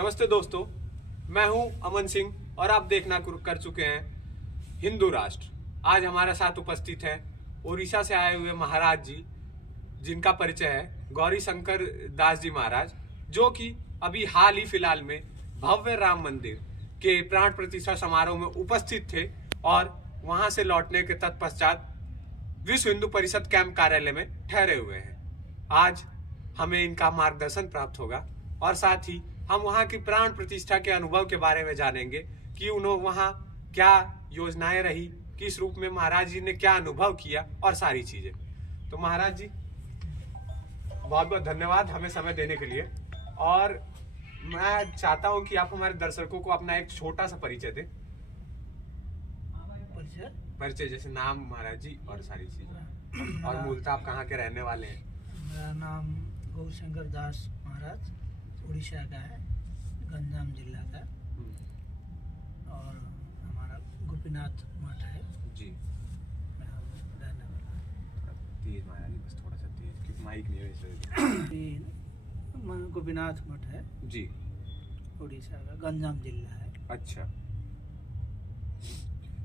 नमस्ते दोस्तों, मैं हूं अमन सिंह और आप देखना कर चुके हैं हिंदू राष्ट्र। आज हमारे साथ उपस्थित है उड़ीसा से आए हुए महाराज जी, जिनका परिचय है गौरी शंकर दास जी महाराज, जो कि अभी हाल ही फिलहाल में भव्य राम मंदिर के प्राण प्रतिष्ठा समारोह में उपस्थित थे और वहां से लौटने के तत्पश्चात विश्व हिंदू परिषद कैंप कार्यालय में ठहरे हुए हैं। आज हमें इनका मार्गदर्शन प्राप्त होगा और साथ ही हम वहां की प्राण प्रतिष्ठा के अनुभव के बारे में जानेंगे कि उन्होंने वहां क्या योजनाएं रही, किस रूप में महाराज जी ने क्या अनुभव किया और सारी चीजें। तो महाराज जी, बहुत बहुत धन्यवाद हमें समय देने के लिए। और मैं चाहता हूं कि आप हमारे दर्शकों को अपना एक छोटा सा परिचय दें। परिचय जैसे नाम महाराज जी और सारी चीजें, और मूलतः आप कहाँ के रहने वाले हैं? मेरा नाम गौरी शंकर दास महाराज उड़ीसा का है, गंजाम जिला का, और हमारा गोपीनाथ मठ है जी। मैं रहने वाला। तेज महाराज जी, बस थोड़ा सा तेज, क्योंकि माइक नहीं है इसलिए। गोपीनाथ मठ है जी, उड़ीसा का, गंजाम जिला है। अच्छा।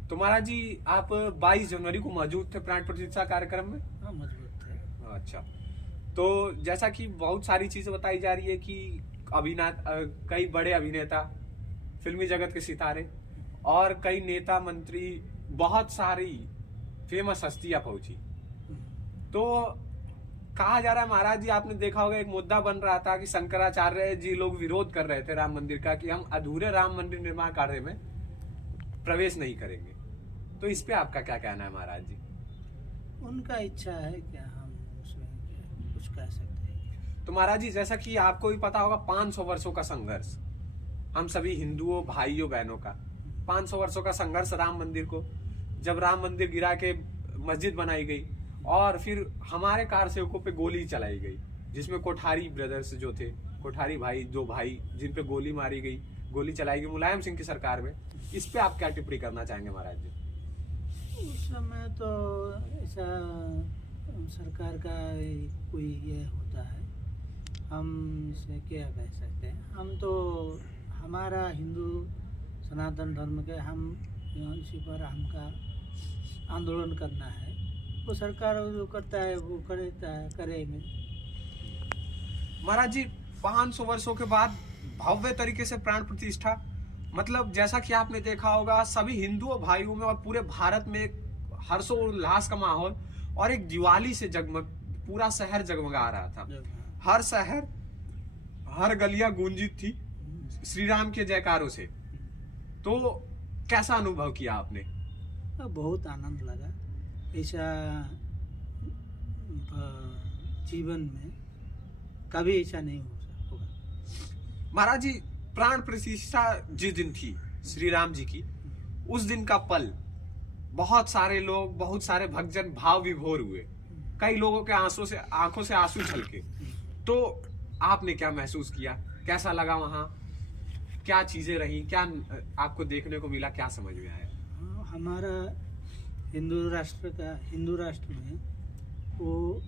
तो महाराज जी, आप 22 जनवरी को मौजूद थे प्राण प्रतिष्ठा कार्यक्रम में? हाँ, मजबूत थे। अच्छा, तो जैसा कि बहुत सारी चीजें बताई जा रही है कि कई बड़े अभिनेता, फिल्मी जगत के सितारे और कई नेता मंत्री, बहुत सारी फेमस हस्तियां पहुंची। तो कहा जा रहा है महाराज जी, आपने देखा होगा एक मुद्दा बन रहा था कि शंकराचार्य जी लोग विरोध कर रहे थे राम मंदिर का, कि हम अधूरे राम मंदिर निर्माण कार्य में प्रवेश नहीं करेंगे। तो इस पे आपका क्या कहना है महाराज जी? उनका इच्छा है, क्या हम उसमें कुछ कह सकते हैं? तो महाराज जी, जैसा कि आपको भी पता होगा, 500 वर्षों का संघर्ष, हम सभी हिंदुओं भाइयों बहनों का 500 वर्षों का संघर्ष राम मंदिर को, जब राम मंदिर गिरा के मस्जिद बनाई गई और फिर हमारे कार सेवकों पे गोली चलाई गई, जिसमें कोठारी ब्रदर्स जो थे, कोठारी भाई, दो भाई जिन पे गोली मारी गई, गोली चलाई गई मुलायम सिंह की सरकार में। इस पे आप क्या टिप्पणी करना चाहेंगे महाराज जी? उस समय तो ऐसा सरकार का कोई ये होता है, हम इसे क्या कह सकते हैं। हम तो हमारा हिंदू सनातन धर्म के, हम इसी पर हमका आंदोलन करना है। वो सरकार जो करता है वो करेंगे। महाराज जी, 500 वर्षों के बाद भव्य तरीके से प्राण प्रतिष्ठा, मतलब जैसा कि आपने देखा होगा सभी हिंदुओं भाइयों में और पूरे भारत में एक हर्षोल्लास का माहौल और एक दिवाली से जगमग, पूरा शहर जगमगा रहा था। हर शहर, हर गलियां गूंजित थी श्री राम के जयकारों से। तो कैसा अनुभव किया आपने? बहुत आनंद लगा। ऐसा जीवन में कभी ऐसा नहीं होगा। महाराज जी, प्राण प्रतिष्ठा जिस दिन थी श्री राम जी की, उस दिन का पल बहुत सारे लोग, बहुत सारे भक्तजन भाव विभोर हुए। कई लोगों के आंखों से आंसू छलके। तो आपने क्या महसूस किया, कैसा लगा वहां, क्या चीजें रही, क्या आपको देखने को मिला, क्या समझ में आया? हमारा हिंदू राष्ट्र में वो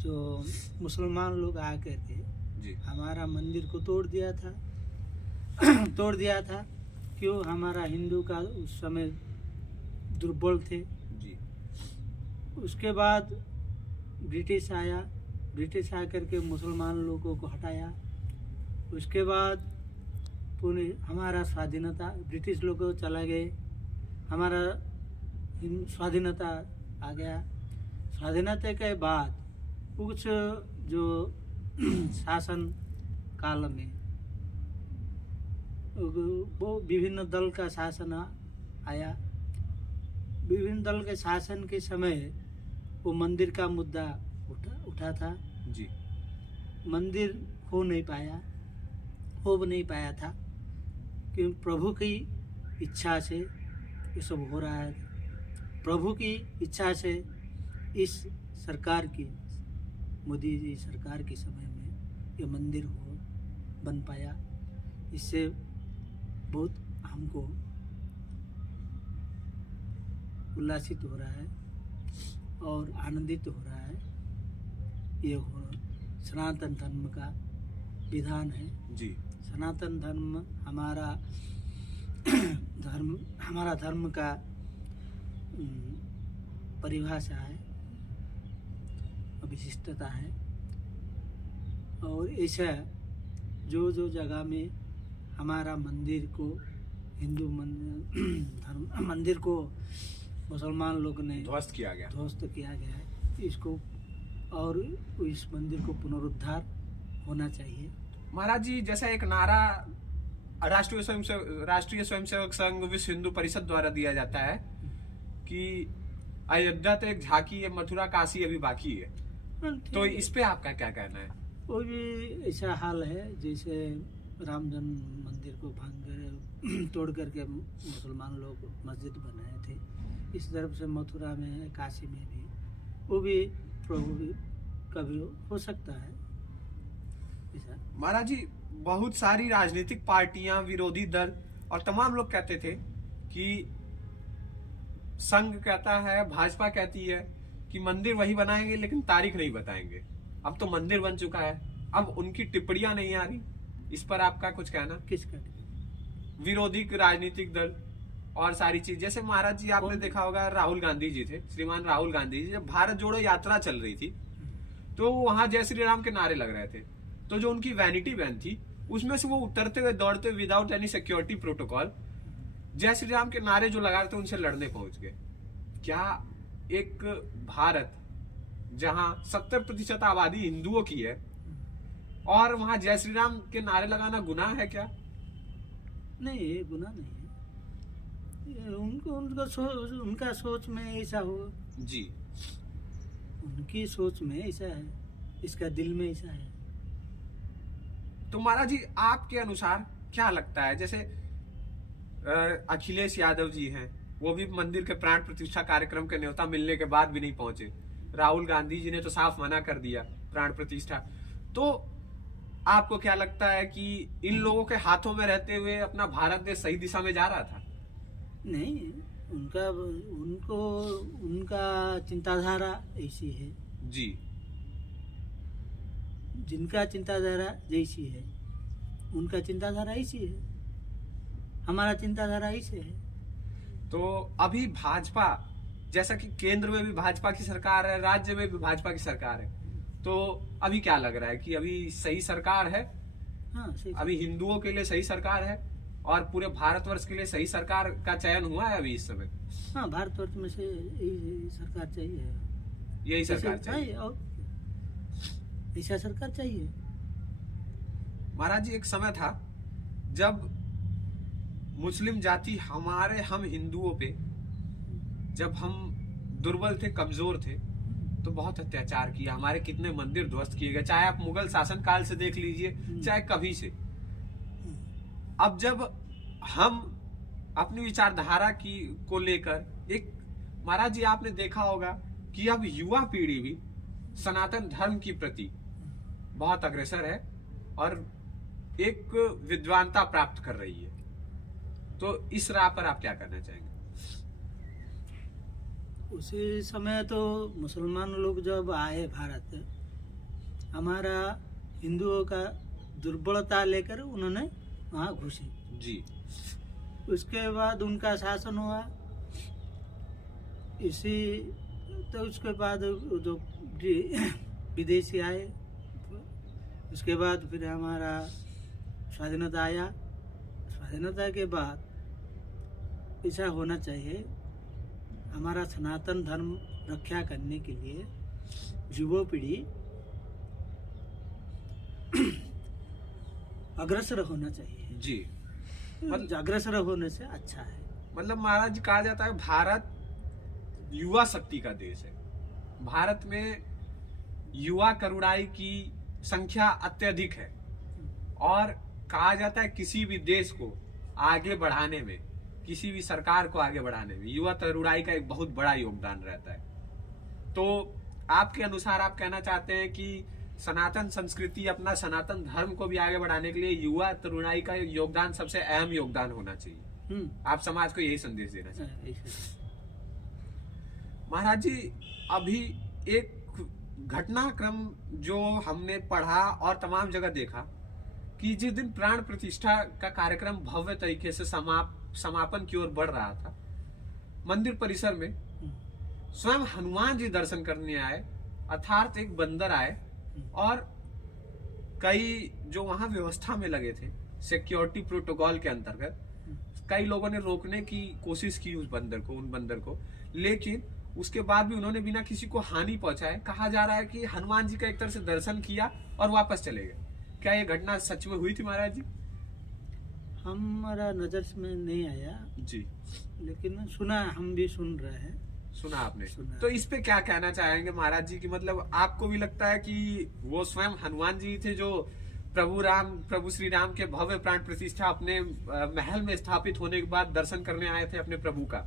जो मुसलमान लोग आकर के जी, हमारा मंदिर को तोड़ दिया था। क्यों? हमारा हिंदू का उस समय दुर्बल थे जी। उसके बाद ब्रिटिश आकर के मुसलमान लोगों को हटाया। उसके बाद पुणे हमारा स्वाधीनता, ब्रिटिश लोग चला गए, हमारा स्वाधीनता आ गया। स्वाधीनता के बाद कुछ जो शासन काल में वो विभिन्न दल का शासन आया। विभिन्न दल के शासन के समय वो मंदिर का मुद्दा उठा था जी। मंदिर हो नहीं पाया था, कि प्रभु की इच्छा से ये सब हो रहा है। प्रभु की इच्छा से इस सरकार की, मोदी जी सरकार के समय में ये मंदिर बन पाया। इससे बहुत हमको उल्लासित हो रहा है और आनंदित हो रहा है। ये सनातन धर्म का विधान है। जी। सनातन धर्म हमारा हमारा धर्म का परिभाषा है, विशिष्टता है। और ऐसा जो जगह में हमारा मंदिर को हिंदू मंदिर को मुसलमान लोग ने ध्वस्त किया गया है, इसको और इस मंदिर को पुनरुद्धार होना चाहिए। महाराज जी, जैसा एक नारा राष्ट्रीय स्वयंसेवक संघ विश्व हिंदू परिषद द्वारा दिया जाता है कि अयोध्या तो एक झांकी है, मथुरा काशी अभी बाकी है, तो इस पे आपका क्या कहना है? वो भी ऐसा हाल है जैसे राम जन्म मंदिर को भांग तोड़ करके मुसलमान लोग मस्जिद बनाए थे, इस तरफ से मथुरा में काशी में भी वो भी कभी हो सकता है ऐसा। महाराज जी, बहुत सारी राजनीतिक पार्टियां, विरोधी दल और तमाम लोग कहते थे कि संघ कहता है, भाजपा कहती है कि मंदिर वही बनाएंगे लेकिन तारीख नहीं बताएंगे। अब तो मंदिर बन चुका है, अब उनकी टिप्पणियां नहीं आ रही, इस पर आपका कुछ कहना? किसका? विरोधी राजनीतिक दल और सारी चीज। जैसे महाराज जी, आपने देखा होगा राहुल गांधी जी थे, श्रीमान राहुल गांधी जी, जब भारत जोड़ो यात्रा चल रही थी तो वहां जय श्री राम के नारे लग रहे थे, तो जो उनकी वैनिटी वैन थी उसमें से वो उतरते हुए दौड़ते हुए विदाउट एनी सिक्योरिटी प्रोटोकॉल जय श्री राम के नारे जो लगा रहे थे उनसे लड़ने पहुंच गए। क्या एक भारत जहां 70% आबादी हिंदुओं की है और वहां जय श्री राम के नारे लगाना गुनाह है क्या? नहीं, ये गुनाह नहीं है। उनका सोच में ऐसा हो जी, उनकी सोच में ऐसा है, इसका दिल में ऐसा है। तो महाराज जी, आपके अनुसार क्या लगता है? जैसे अखिलेश यादव जी हैं, वो भी मंदिर के प्राण प्रतिष्ठा कार्यक्रम के न्योता मिलने के बाद भी नहीं पहुंचे। राहुल गांधी जी ने तो साफ मना कर दिया प्राण प्रतिष्ठा। तो आपको क्या लगता है कि इन लोगों के हाथों में रहते हुए अपना भारत देश सही दिशा में जा रहा था? नहीं, उनका चिंताधारा ऐसी है जी। जिनका चिंताधारा जैसी है उनका चिंताधारा ऐसी है, हमारा चिंताधारा ऐसे है। तो अभी भाजपा, जैसा कि केंद्र में भी भाजपा की सरकार है, राज्य में भी भाजपा की सरकार है, तो अभी क्या लग रहा है कि अभी सही सरकार है? हाँ, सही। अभी हिंदुओं के लिए सही सरकार है और पूरे भारतवर्ष के लिए सही सरकार का चयन हुआ है अभी इस समय? हाँ, भारतवर्ष में से यही सरकार चाहिए, यही सरकार चाहिए और ऐसा सरकार चाहिए। महाराज जी, एक समय था जब मुस्लिम जाति हम हिंदुओं पे, जब हम दुर्बल थे, कमजोर थे, तो बहुत अत्याचार किया, हमारे कितने मंदिर ध्वस्त किए गए, चाहे आप मुगल शासन काल से देख लीजिए, चाहे कभी से। अब जब हम अपनी विचारधारा को लेकर एक, महाराज जी आपने देखा होगा कि अब युवा पीढ़ी भी सनातन धर्म की प्रति बहुत अग्रसर है और एक विद्वानता प्राप्त कर रही है, तो इस राह पर आप क्या करना चाहेंगे? उसी समय तो मुसलमान लोग जब आए भारत, हमारा हिंदुओं का दुर्बलता लेकर उन्होंने वहाँ घुसे जी। उसके बाद उनका शासन हुआ, तो उसके बाद जो विदेशी आए, उसके बाद फिर हमारा स्वाधीनता आया। स्वाधीनता के बाद ऐसा होना चाहिए, हमारा सनातन धर्म रक्षा करने के लिए युवा पीढ़ी अग्रसर होना चाहिए जी। अग्रसर होने से अच्छा है। मतलब महाराज जी, कहा जाता है भारत युवा शक्ति का देश है। भारत में युवा करुणाई की संख्या अत्यधिक है और कहा जाता है किसी भी देश को आगे बढ़ाने में, किसी भी सरकार को आगे बढ़ाने में युवा तरुणाई का एक बहुत बड़ा योगदान रहता है। तो आपके अनुसार आप कहना चाहते हैं कि सनातन संस्कृति, अपना सनातन धर्म को भी आगे बढ़ाने के लिए युवा तरुणाई का योगदान सबसे अहम योगदान होना चाहिए। आप समाज को यही संदेश देना चाहते हैं? महाराज जी, अभी एक घटनाक्रम जो हमने पढ़ा और तमाम जगह देखा कि जिस दिन प्राण प्रतिष्ठा का कार्यक्रम भव्य तरीके से समापन की ओर बढ़ रहा था, मंदिर परिसर में स्वयं हनुमान जी दर्शन करने आए, अर्थात एक बंदर आए और कई जो वहां व्यवस्था में लगे थे सिक्योरिटी प्रोटोकॉल के अंतर्गत कई लोगों ने रोकने की कोशिश की उन बंदर को, लेकिन उसके बाद भी उन्होंने बिना किसी को हानि पहुंचाए, कहा जा रहा है कि हनुमान जी का एक तरह से दर्शन किया और वापस चले गए। क्या ये घटना सच में हुई थी महाराज जी? हमारा नजर में नहीं आया जी, लेकिन सुना, हम भी सुन रहे हैं। सुना आपने? सुना। तो इस पे क्या कहना चाहेंगे महाराज जी? की मतलब आपको भी लगता है कि वो स्वयं हनुमान जी थे जो प्रभु श्री राम के भव्य प्राण प्रतिष्ठा अपने महल में स्थापित होने के बाद दर्शन करने आए थे अपने प्रभु का?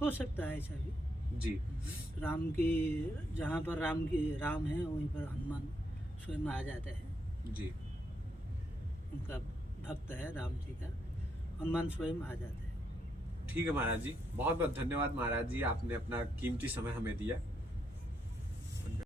हो सकता है ऐसा भी। जी, राम की, जहाँ पर राम है वहीं पर हनुमान स्वयं आ जाते हैं। जी, उनका भक्त है राम जी का, हनुमान स्वयं आ जाते हैं। ठीक है महाराज जी, बहुत बहुत धन्यवाद महाराज जी, आपने अपना कीमती समय हमें दिया।